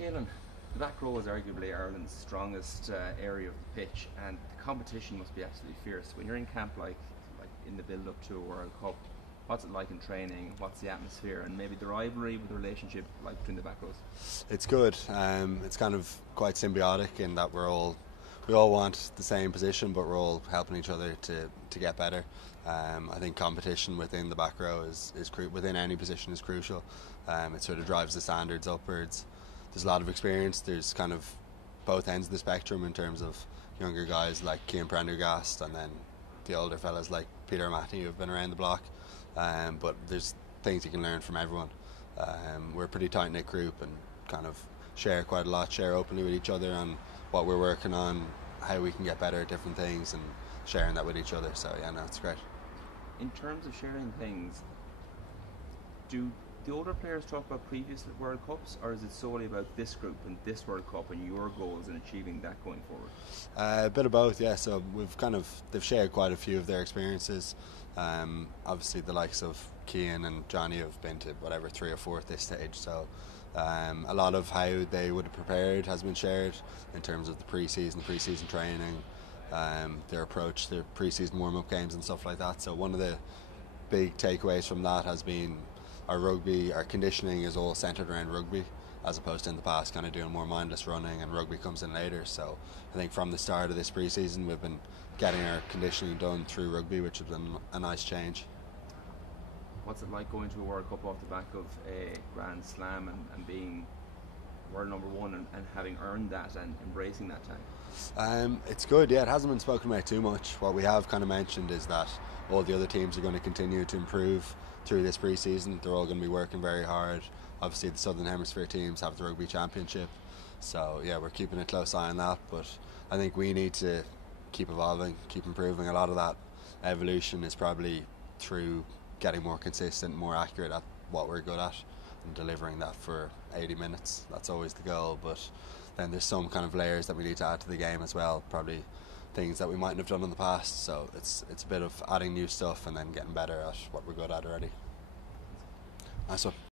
Caelan, the back row is arguably Ireland's strongest area of the pitch, and the competition must be absolutely fierce. When you're in camp, like in the build-up to a World Cup, what's it like in training? What's the atmosphere, and maybe the rivalry with the relationship like between the back rows? It's good. It's kind of quite symbiotic in that we all want the same position, but we're all helping each other to get better. I think competition within the back row is within any position is crucial. It sort of drives the standards upwards. There's a lot of experience. There's kind of both ends of the spectrum in terms of younger guys like Cian Prendergast, and then the older fellas like Peter O'Mahony who've been around the block. But there's things you can learn from everyone. We're a pretty tight-knit group and kind of share quite a lot, share openly with each other on what we're working on, how we can get better at different things, and sharing that with each other. So yeah, no, it's great. In terms of sharing things, do the older players talk about previous World Cups, or is it solely about this group and this World Cup and your goals in achieving that going forward? A bit of both, yeah. So they've shared quite a few of their experiences. Obviously the likes of Cian and Johnny have been to whatever 3 or 4 at this stage, so a lot of how they would have prepared has been shared in terms of the pre-season training, their approach, their pre-season warm-up games and stuff like that. So one of the big takeaways from that has been our conditioning is all centred around rugby, as opposed to in the past kind of doing more mindless running, and rugby comes in later. So I think from the start of this pre-season we've been getting our conditioning done through rugby, which has been a nice change. What's it like going to a World Cup off the back of a Grand Slam and being world number one and having earned that and embracing that time? It's good, yeah. It hasn't been spoken about too much. What we have kind of mentioned is that all the other teams are going to continue to improve through this pre-season. They're all going to be working very hard. Obviously the Southern Hemisphere teams have the Rugby Championship, so yeah, we're keeping a close eye on that, but I think we need to keep evolving, keep improving. A lot of that evolution is probably through getting more consistent, more accurate at what we're good at and delivering that for 80 minutes. That's always the goal, but then there's some kind of layers that we need to add to the game as well, probably things that we mightn't have done in the past. So it's a bit of adding new stuff and then getting better at what we're good at already. Nice one.